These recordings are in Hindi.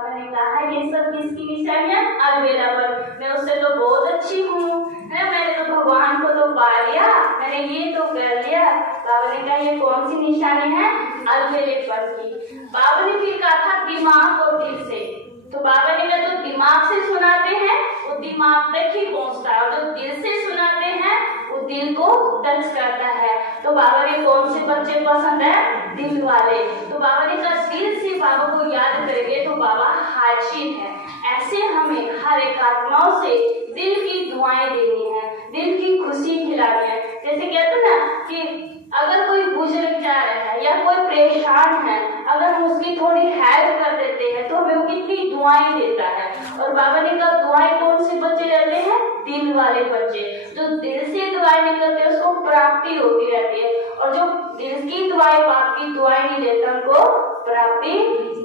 बाबा ने कहा ये सब किसकी निशानियां? अलबेला पर। मैं उससे तो बहुत अच्छी हूँ, है, मैंने तो भगवान को तो पा लिया, मैंने ये तो कर लिया। बाबा ने कहा ये कौन सी निशानी है? अलबेलेपन की। बाबा ने फिर कहा था दिमाग और दिल से। तो बाबा ने कहा जो दिमाग से सुनाते हैं वो दिमाग तक ही पहुंचता है, और जो दिल से सुनाते हैं वो दिल को टच करता है। तो बाबा ने कौन से बच्चे पसंद है? दिल वाले। तो बाबा ने कहा दिल से बाबा को याद करेंगे तो बाबा हाजिर है। ऐसे हमें हर एक आत्माओं से दिल की दुआएं देनी है, दिल की खुशी खिलानी है। जैसे कहते ना कि अगर कोई बुजुर्ग जा रहा है या कोई परेशान है, अगर हम उसकी थोड़ी हेल्प कर देते हैं तो हमें वो कितनी दुआएं देता है। और बाबा ने कहा दुआएं कौन से बच्चे रहते हैं? दिल वाले बच्चे। जो दिल से दुआएं निकलते हैं उसको प्राप्ति होती रहती है, और जो दिल की दुआएं बाप की दुआएं नहीं देता उनको प्राप्ति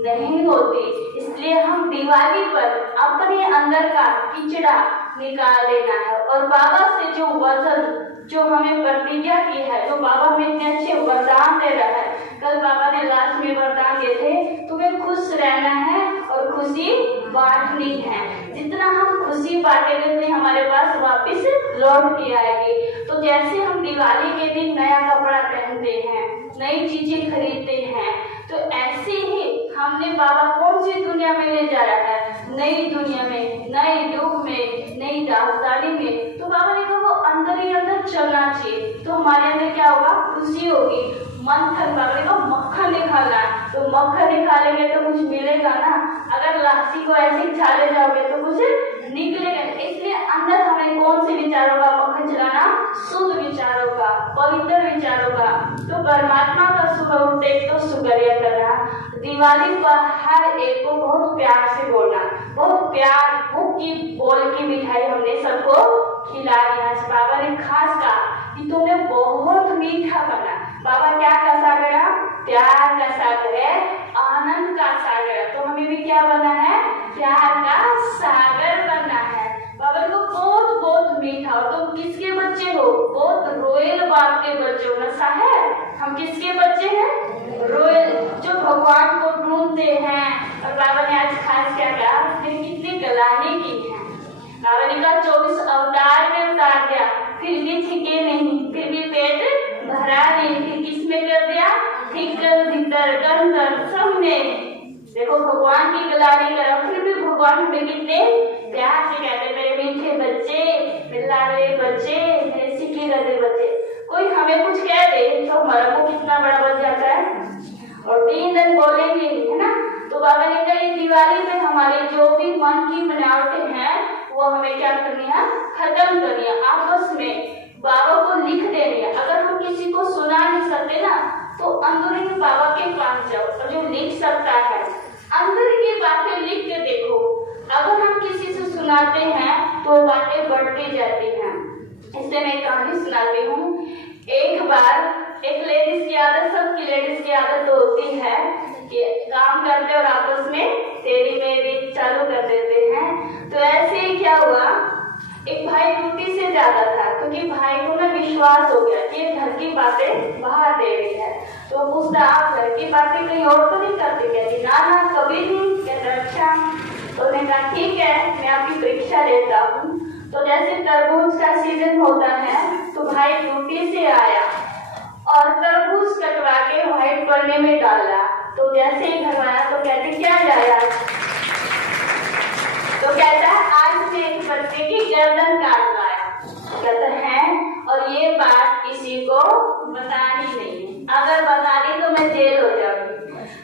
नहीं होती। इसलिए हम दिवाली पर अपने अंदर का किचड़ा निकाल देना है, और बाबा से जो वचन जो हमें प्रतिज्ञा की है, जो बाबा हमें इतने अच्छे वरदान दे रहा है। कल बाबा ने लास्ट में वरदान दिए थे तुम्हें खुश रहना है और खुशी बांटनी है। जितना हम खुशी बांटेंगे उतनी हमारे पास वापस लौट के आएगी। तो जैसे हम दिवाली के दिन नया कपड़ा पहनते हैं, नई चीजें खरीदते हैं, तो ऐसे ही हमने बाबा कौन सी दुनिया में ले जा रहा है? नई दुनिया में, नए युग में, नई राजधानी में। तो बाबा ने कहा वो अंदर ही अंदर चलना चाहिए, तो हमारे अंदर क्या होगा? खुशी होगी। मंथन, बाबा ने कहा मक्खन निकालना है, तो मक्खन निकालेंगे तो कुछ मिलेगा ना। अगर लस्सी को ऐसे छाले जाओगे तो कुछ निकलेगा। इसलिए अंदर हमें कौन से विचारों का मक्खन चलाना? शुद्ध विचारों का, पवित्र विचारों का। तो परमात्मा का सुबह उठते तो शुक्रिया करना। दिवाली पर हर एक को बहुत प्यार से बोलना, बहुत प्यार भूख की बोल की मिठाई हमने सबको खिला दिया। बाबा ने खास कहा कि तुमने बहुत मीठा बना। बाबा क्या का सागर है? प्यार का सागर है, आनंद का सागर है। तो हमें भी क्या बनना है? प्यार का सागर बनना है। बाबा को बहुत बहुत मीठा। और तुम किसके बच्चे हो? बहुत रोयल बाप के बच्चे हो ना साहब। हम किसके बच्चे हैं? रोयल, जो भगवान को ढूंढते हैं। और बाबा ने आज खास क्या कहा? फिर कितनी गलानी की है। बाबा ने कहा 24 अवतार में उतार दिया, फिर भी छिके नहीं, फिर भी पेट भरा नहीं। फिर किसमें कर दिया? ठिकर भीतर गंदर सब में। देखो भगवान की गलानी करा, फिर भी भगवान हमें कितने प्यार से कहते मेरे मीठे बच्चे, मेरे लाडले बच्चे, मेरे सिक्के रखे बच्चे। कोई हमें कुछ कह दे तो हमारा मुंह कितना बड़ा बन जाता है, और 3 दिन बोलेंगे नहीं, है ना। तो बाबा ने कहा दिवाली में हमारे जो भी मन की बनावटें हैं वो हमें क्या करनी है? खत्म करनी है। आपस में बाबा को लिख देनी है। अगर हम किसी को सुना नहीं सकते ना तो अंदरूनी बाबा के पास जाओ, और जो लिख सकता है अंदर की बातें लिख के देखो। अगर हम किसी से सुनाते हैं तो बातें बढ़ती जाती हैं। इससे मैं कहानी सुनाती हूँ। एक बार एक लेडीज की आदत, सबकी लेडीज की आदत तो होती है कि काम करते और आपस में तेरी मेरी चालू कर देते हैं। तो ऐसे ही क्या हुआ, एक भाई ड्यूटी से जाता था, क्योंकि भाई को ना विश्वास हो गया कि ये घर की बातें बाहर दे रही है। तो वो पूछता आप घर की बातें कहीं और तो नहीं करते? कहती ना ना कभी नहीं। कहता अच्छा। तो उन्होंने कहा ठीक है मैं आपकी परीक्षा लेता हूँ। तो जैसे तरबूज का सीजन होता है तो भाई ड्यूटी से आया और तरबूज कटवा के व्हाइट पन्ने में डाला। तो जैसे ही घर आया तो कहते क्या लाया? तो कहता है आज से एक बच्चे की गर्दन काट लाया। कहता है और ये बात किसी को बतानी नहीं, अगर बता दी तो मैं जेल हो जाऊंगी।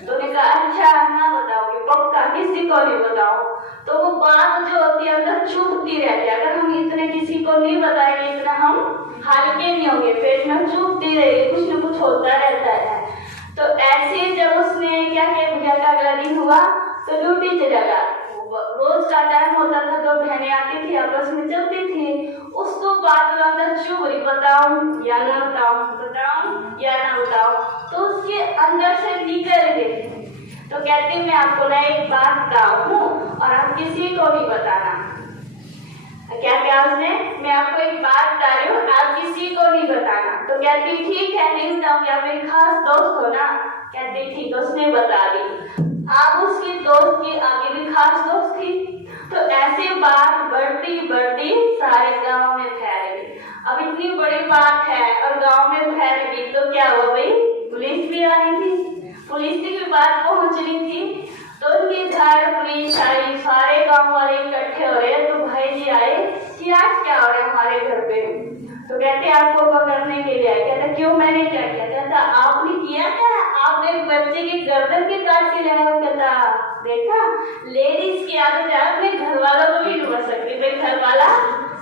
तो उन्होंने कहा अच्छा ना बताओगे पक्का, किसी को नहीं बताओ। तो वो बात जो होती है अंदर चुभती रहती है। अगर हम इतने किसी को नहीं बताएंगे, इतना हम हल्के नहीं होंगे, पेट में चुभती रहेगी, कुछ न कुछ होता रहता है। तो ऐसे जब उसने क्या किया, भैया का अगला दिन हुआ तो ड्यूटी चला गया। रोज का टाइम होता था, दो बहनें आती थी आपस में चलती थी। उसको बात अंदर चुभ रही, बताऊं या ना बताऊं, बताऊं या ना बताऊं। तो उसके अंदर से निकल गई। तो कहती मैं आपको ना एक बात बताऊं और आप किसी को नहीं बताना। क्या क्या उसने? मैं आपको एक बात बता रही हूँ, आप किसी को नहीं बताना। तो कहती ठीक है नहीं बताऊंगी, आप मेरी खास दोस्त हो ना। कहती ठीक, उसने बता दी। आप उसकी दोस्त की आगे भी गांव वाले इकट्ठे हो रहे हैं, तो भाई जी आए कि आज क्या हो रहा है हमारे घर पे। तो कहते आपको पकड़ने के लिए आए। कहता क्यों, मैंने क्या किया? कहता आपने किया क्या? आपने एक बच्चे की गर्दन के काट के लाया हो। कहता देखा, लेडीज की आदत है अपने घर वालों को भी डुबा सकती है घर वाला।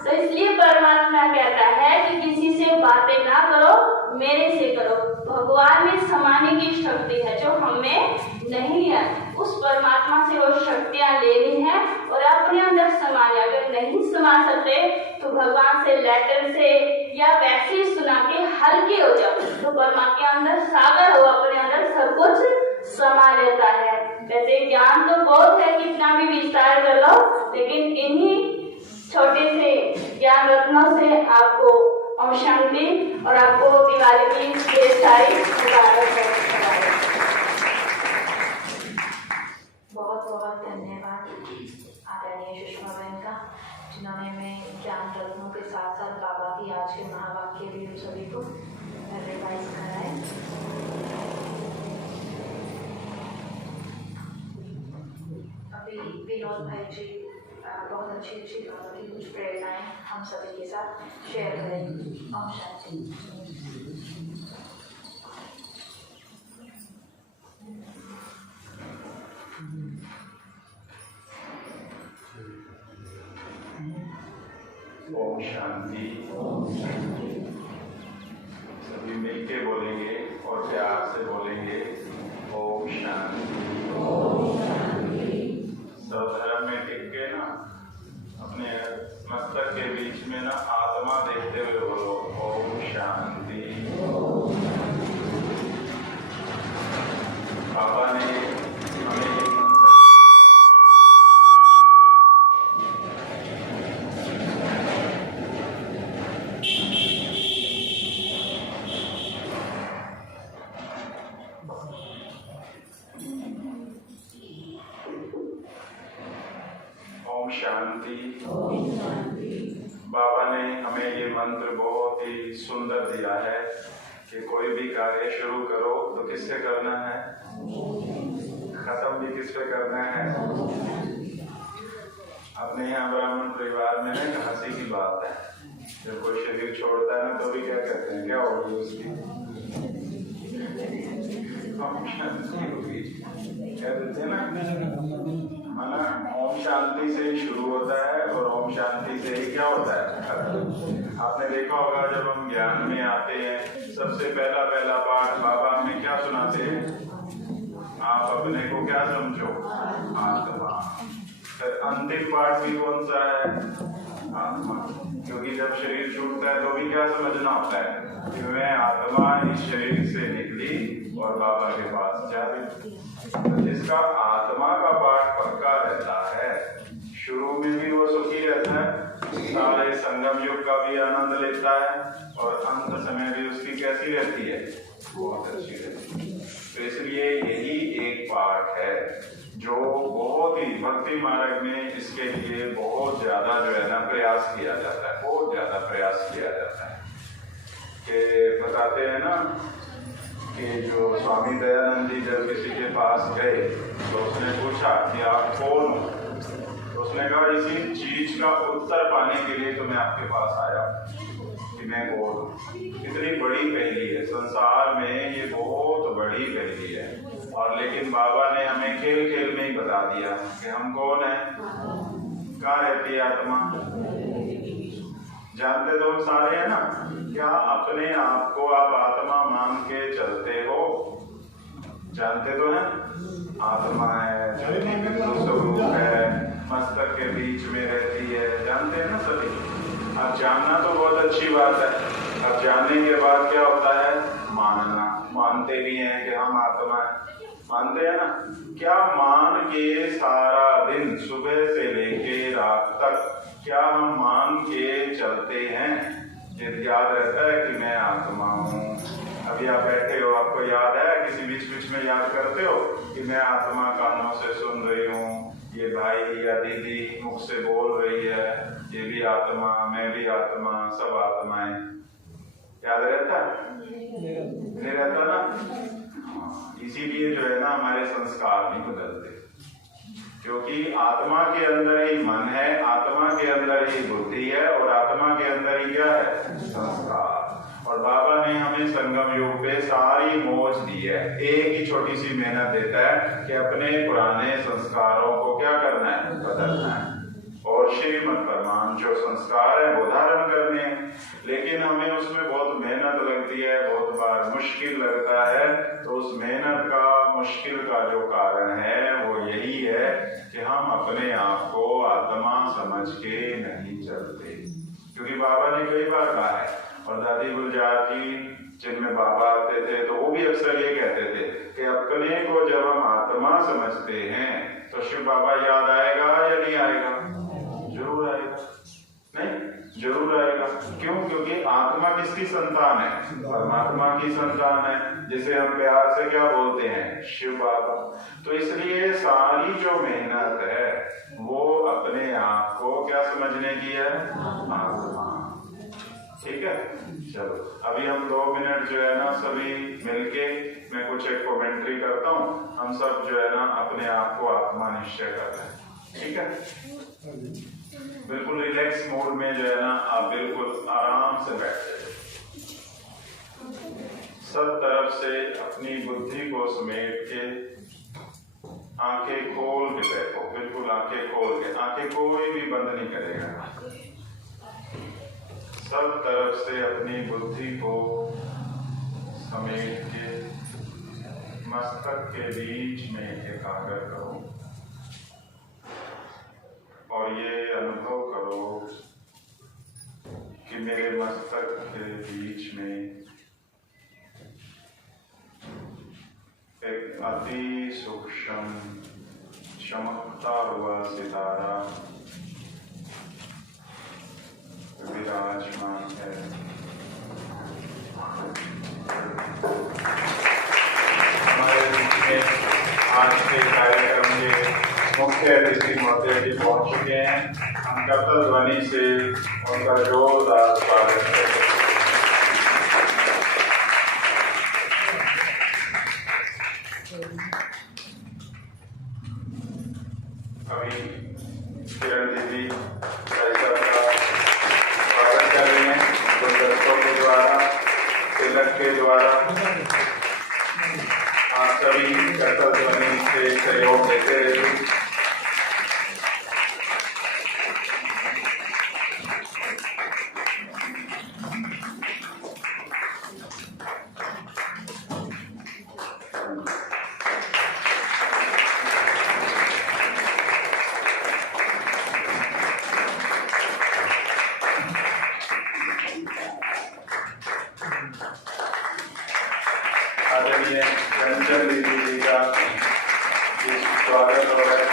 तो इसलिए परमात्मा कहता है कि किसी से बातें ना करो, मेरे से करो। भगवान में समाने की शक्ति है जो हमें नहीं है। उस परमात्मा से वो शक्तियां लेनी है और अपने अंदर समाने। अगर नहीं समा सकते तो भगवान से लेटर से या वैसे ही सुना के हल्के हो जाओ, तो परमात्मा के अंदर सागर हो, अपने अंदर सब कुछ समा लेता है। वैसे ज्ञान तो बहुत है, कितना भी विस्तार कर लो, लेकिन इन्हीं छोटे से ज्ञान रत्नों से आपको ओम शांति और आपको दिवाली की ढेर सारी मुबारक है। बहुत बहुत धन्यवाद आदरणीय सुषमा बहन का, जिन्होंने हमें ज्ञान रत्नों के साथ साथ बाबा की आज के महावाक्य भी हम सभी को रिवाइज कराए। अभी विनोद भाई जी बहुत अच्छी अच्छी बातों की कुछ प्रेरणाएं हम सभी के साथ शेयर करेंगे। ओम शांति। ओम शांति। सभी मिलके बोलेंगे और प्यार से बोलेंगे ओम शांति। सब धर्म में टिक के ना अपने मस्तक के बीच में ना आत्मा देखते हुए बोलो ओम शांति। बाबा ने हमें शांति। बाबा ने हमें ये मंत्र बहुत ही सुंदर दिया है कि कोई भी कार्य शुरू करो तो किससे करना है, खत्म भी किस पे करना है। अपने यहाँ ब्राह्मण परिवार में ना हंसी की बात है, जब कोई शरीर छोड़ता है ना तो भी क्या कहते हैं, क्या होगी उसकी शांति होगी, कह देते हैं ना। ओम शांति से ही शुरू होता है और ओम शांति से ही क्या होता है। आपने देखा होगा जब हम ज्ञान में आते हैं, सबसे पहला पाठ बाबा हमें क्या सुनाते हैं, आप अपने को क्या समझो, आत्मा। फिर अंतिम पाठ भी कौन सा है, आत्मा। क्योंकि जब शरीर छूटता है तो भी क्या समझना होता है कि मैं आत्मा इस शरीर से निकली और बाबा के पास जा रही। जिसका आत्मा का पाठ पक्का रहता है, शुरू में भी वो सुखी रहता है, सारे संगम युग का भी आनंद लेता है और अंत समय भी उसकी कैसी रहती है, बहुत अच्छी रहती है। तो इसलिए यही एक पाठ है जो बहुत ही भक्ति मार्ग में इसके लिए बहुत ज्यादा जो है ना प्रयास किया जाता है, बहुत ज्यादा प्रयास किया जाता है। कि बताते हैं ना कि जो स्वामी दयानंद जी जब किसी के पास गए तो उसने पूछा कि आप कौन हो, तो उसने कहा इसी चीज का उत्तर पाने के लिए तो मैं आपके पास आया कि मैं कौन हूँ। इतनी बड़ी पहेली है संसार में, ये बहुत बड़ी पहेली है। और लेकिन बाबा ने हमें खेल खेल में ही बता दिया कि हम कौन है, कहाँ रहती है आत्मा। जानते तो हम सारे हैं ना, क्या अपने आप को आप आत्मा मान के चलते हो, जानते तो हैं आत्मा है, स्वरूप है, मस्तक के बीच में रहती है, जानते हैं ना सभी। अब जानना तो बहुत अच्छी बात है, अब जानने के बाद क्या होता है, मानना। मानते भी हैं कि हम आत्मा है, मानते हैं ना। क्या मान के सारा दिन सुबह से लेके रात तक क्या हम मान के चलते हैं, ये याद रहता है कि मैं आत्मा हूँ। अभी आप बैठे हो, आपको याद है, किसी बीच में याद करते हो कि मैं आत्मा कानों से सुन रही हूँ, ये भाई या दीदी मुख से बोल रही है, ये भी आत्मा, मैं भी आत्मा, सब आत्माएं। याद रहता है, नहीं रहता ना। इसीलिए जो है ना हमारे संस्कार नहीं बदलते, क्योंकि क्योंकि आत्मा के अंदर ही मन है, आत्मा के अंदर ही बुद्धि है और आत्मा के अंदर ही क्या है? संस्कार। और बाबा ने हमें संगम युग पे सारी मौज दी है। एक ही छोटी सी मेहनत देता है कि अपने पुराने संस्कारों को क्या करना है? बदलना है और श्रीमद् परमान जो संस्कार है वो धारण करने हैं। लेकिन हमें उसमें बहुत मेहनत लगती है, बहुत बार मुश्किल लगता है। तो उस मेहनत का, मुश्किल का जो कारण है वो यही है कि हम अपने आप को आत्मा समझ के नहीं चलते। क्योंकि बाबा ने कई बार कहा है, और दादी गुलजार जी जिनमें बाबा आते थे तो वो भी अक्सर ये कहते थे कि अपने को जब हम आत्मा समझते हैं तो शिव बाबा याद आएगा या नहीं आएगा? जरूर आएगा। नहीं, जरूर आएगा। क्यों? क्योंकि आत्मा किसकी संतान है? परमात्मा की संतान है, जिसे हम प्यार से क्या बोलते हैं? शिव बाबा। तो इसलिए सारी जो मेहनत है वो अपने आप को क्या समझने की है? आत्मा। ठीक है, चलो अभी हम 2 मिनट जो है ना सभी मिलके, मैं कुछ एक कमेंट्री करता हूँ, हम सब जो है ना अपने आप को आत्मा निश्चय कर रहे हैं। ठीक है, बिल्कुल रिलैक्स मोड में जो है ना आप बिल्कुल आराम से बैठे, सब तरफ से अपनी बुद्धि को समेट के आंखें खोल के बैठो, बिल्कुल आंखें खोल के, आंखें कोई भी बंद नहीं करेगा। सब तरफ से अपनी बुद्धि को समेट के मस्तक के बीच में एकाग्र करो और ये अनुभव करो कि मेरे मस्तक के बीच में एक अति सूक्ष्म चमकता हुआ सितारा विराजमान है। हमारे आज के कार्यक्रम के मुख्य अतिथि महोदय जी पहुंच चुके हैं। हम करतल ध्वनि से उनका जोरदार स्वागत करें। अभी किरण दीदी के द्वारा आप सभी करतल ध्वनि से सहयोग देते रहिए। आदरणीय रंजन दीदी जी का स्वागत हो रहा है।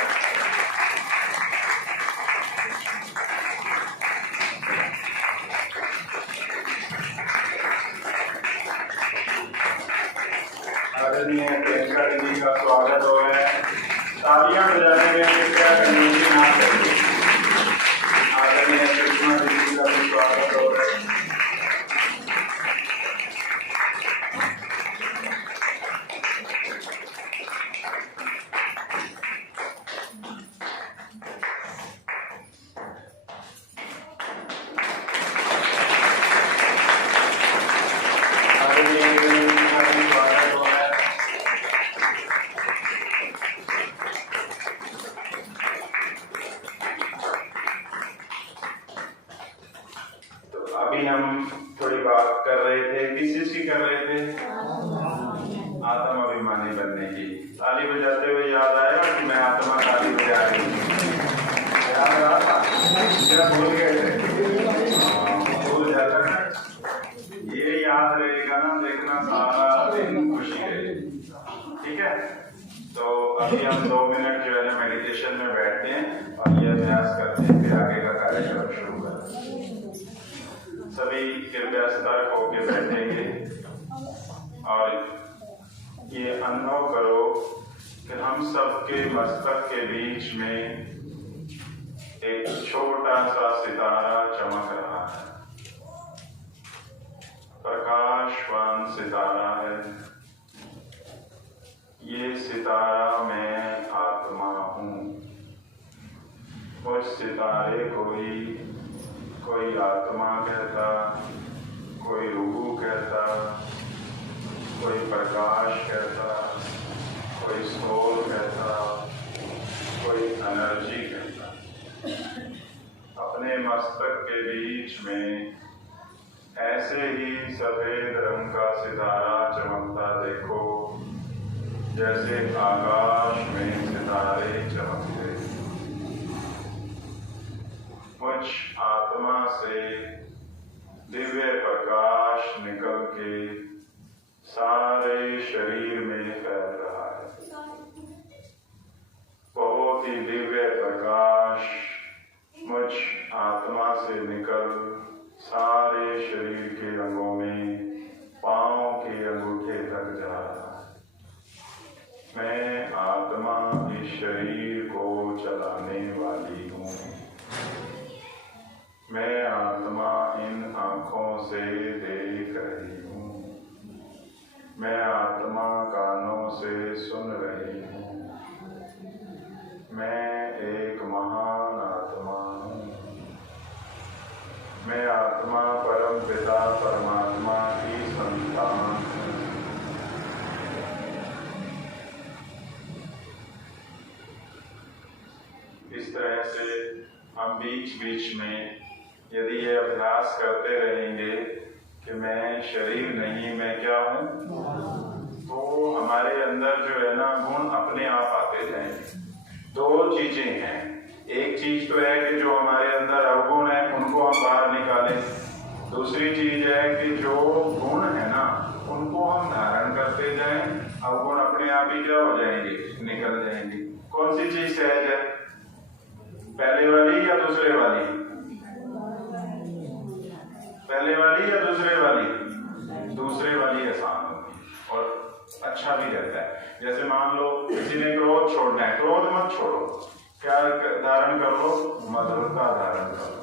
आदरणीय प्रियंका दीदी का स्वागत हो रहा है। तालियां बजाने में कृपया कंजूसी ना करिए। आदरणीय कृष्णा दीदी का भी स्वागत हो रहा है। अभी हम थोड़ी बात कर रहे थे, किस चीज की कर रहे थे? आत्म अभिमानी बनने की। ताली बजाते हुए याद आया कि मैं आत्मा ताली बजा रही हूँ। याद आ रहा? क्या भूल गए थे? भूल जाता है। ये याद रहेगा ना, देखना सारा दिन खुशी रहेगी। ठीक है, तो अभी हम 2 मिनट जो है ना मेडिटेशन में बैठते हैं और ये अभ्यास करते हैं, फिर आगे का कार्यक्रम शुरू करते हैं। सभी कृपया सतर्क होकर बैठेंगे और ये अनुभव करो कि हम सबके मस्तक के बीच में एक छोटा सा सितारा चमक रहा है। प्रकाशवान सितारा है। ये सितारा मैं आत्मा हूँ। मुझ सितारे कोई आत्मा कहता, कोई रूह कहता, कोई प्रकाश कहता, कोई सोल कहता, कोई एनर्जी कहता। अपने मस्तक के बीच में ऐसे ही सफेद रंग का सितारा चमकता देखो, जैसे आकाश में सितारे चमकते। मुझ आत्मा से दिव्य प्रकाश निकल के सारे शरीर में फैल रहा है। बहुत ही दिव्य प्रकाश मुझ आत्मा से निकल सारे शरीर के अंगों में, पांव के अंगूठे तक जा रहा है। मैं आत्मा इस शरीर को चलाने वाली हूँ। मैं आत्मा इन आँखों से देख रही हूँ। मैं आत्मा कानों से सुन रही हूँ। मैं एक महान आत्मा हूँ। मैं आत्मा परम पिता परमात्मा की संतान हूँ। इस तरह से हम बीच बीच में यदि ये अभ्यास करते रहेंगे कि मैं शरीर नहीं, मैं क्या हूँ, तो हमारे अंदर जो है ना गुण अपने आप आते जाएंगे। दो चीजें हैं। एक चीज तो है कि जो हमारे अंदर अवगुण है उनको हम बाहर निकालें। दूसरी चीज है कि जो गुण है ना उनको हम धारण करते जाएं, अवगुण अपने आप ही क्या हो जाएंगे, निकल जाएंगे। कौन सी चीज सहज है, पहले वाली या दूसरे वाली? पहले वाली या दूसरे वाली? दूसरे वाली आसान होगी और अच्छा भी रहता है। जैसे मान लो किसी ने क्रोध छोड़ना है, क्रोध मत छोड़ो, क्या धारण कर लो, मधुरता धारण कर लो।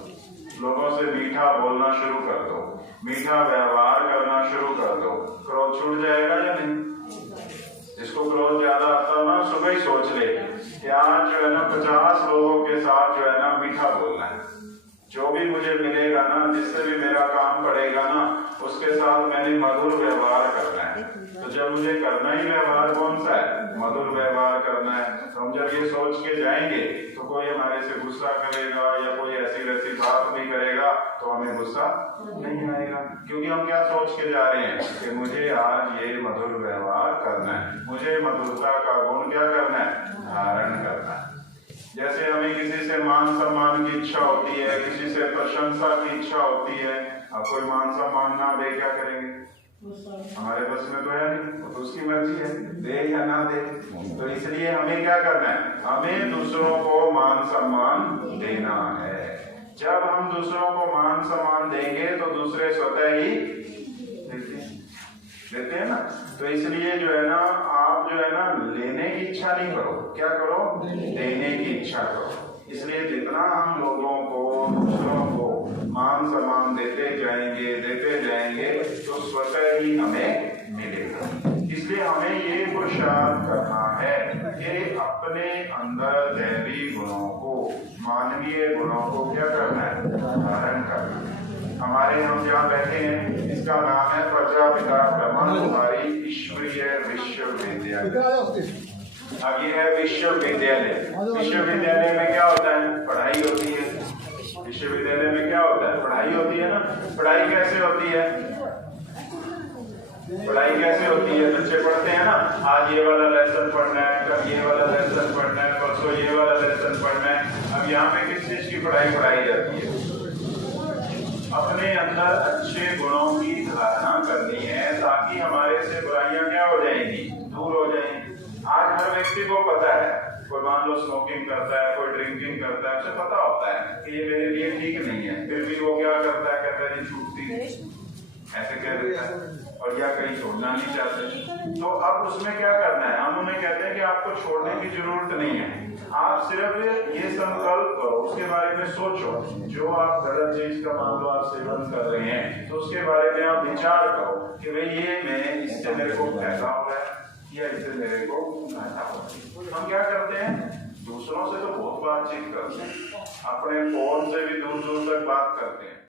लोगों से मीठा बोलना शुरू कर दो, मीठा व्यवहार करना शुरू कर दो, क्रोध छूट जाएगा या नहीं? जिसको क्रोध ज्यादा आता है ना सुबह ही सोच ले कि आज जो है ना 50 लोगों के साथ जो है ना मीठा बोलना है। जो भी मुझे मिलेगा ना, जिससे भी मेरा काम पड़ेगा ना, उसके साथ मैंने मधुर व्यवहार करना है। तो जब मुझे करना ही व्यवहार कौन सा है, मधुर व्यवहार करना है, तो हम जब ये सोच के जाएंगे तो कोई हमारे से गुस्सा करेगा या कोई ऐसी वैसी बात भी करेगा तो हमें गुस्सा नहीं आएगा, क्योंकि हम क्या सोच के जा रहे हैं कि मुझे आज ये मधुर व्यवहार करना है, मुझे मधुरता का गुण क्या करना है, धारण करना है। जैसे हमें किसी से मान सम्मान की इच्छा होती है, किसी से प्रशंसा की इच्छा होती है, अब कोई मान सम्मान ना दे क्या करेंगे, हमारे बस में तो है नहीं, वो तो उसकी मर्जी है, दे या ना दे। तो इसलिए हमें क्या करना है, हमें दूसरों को मान सम्मान देना है। जब हम दूसरों को मान सम्मान देंगे तो दूसरे स्वतः ही देते हैं ना। तो इसलिए जो है ना आप जो है ना लेने की इच्छा नहीं करो, क्या करो, देने की इच्छा करो। इसलिए जितना हम लोगों को, दूसरों को मान सम्मान देते जाएंगे तो स्वतः ही हमें मिलेगा। इसलिए हमें ये पुरुषार्थ करना है कि अपने अंदर दैवी गुणों को, मानवीय गुणों को क्या करना है, धारण करना है। हमारे हम जहाँ बैठे हैं इसका नाम है प्रजापिता ब्रह्म कुमारी ईश्वरीय विश्वविद्यालय। अब ये है विश्वविद्यालय। विश्वविद्यालय में क्या होता है, पढ़ाई होती है। विश्वविद्यालय में क्या होता है, पढ़ाई होती है ना। पढ़ाई कैसे होती है, पढ़ाई कैसे होती है, बच्चे पढ़ते हैं ना, आज ये वाला लेसन पढ़ना है, कल ये वाला लेसन पढ़ना है, परसों ये वाला लेसन पढ़ना है। अब यहाँ पे किस चीज की पढ़ाई पढ़ाई जाती है, अपने अंदर अच्छे गुणों की धारणा करनी है ताकि हमारे से बुराइयां क्या हो जाएंगी, दूर हो जाएंगी। आज हर व्यक्ति को पता है, कोई मान लो स्मोकिंग करता है, कोई ड्रिंकिंग करता है, उसे पता होता है कि ये मेरे लिए ठीक नहीं है, फिर भी वो क्या करता है, कहता है ये छूटती ऐसे कह देता है, और या कहीं छोड़ना नहीं चाहते। तो अब उसमें क्या करना है, हम उन्हें कहते हैं कि आपको छोड़ने की जरूरत नहीं है, आप सिर्फ ये संकल्प करो, उसके बारे में सोचो। जो आप गलत चीज का मान लो आप सेवन कर रहे हैं तो उसके बारे में आप विचार करो कि भाई ये मैं, इससे मेरे को फायदा हो रहा है या इससे मेरे को घाटा हो रहा है। हम क्या करते हैं, दूसरों से तो बहुत बातचीत करते हैं, अपने फोन से भी दूर दूर तक बात करते हैं।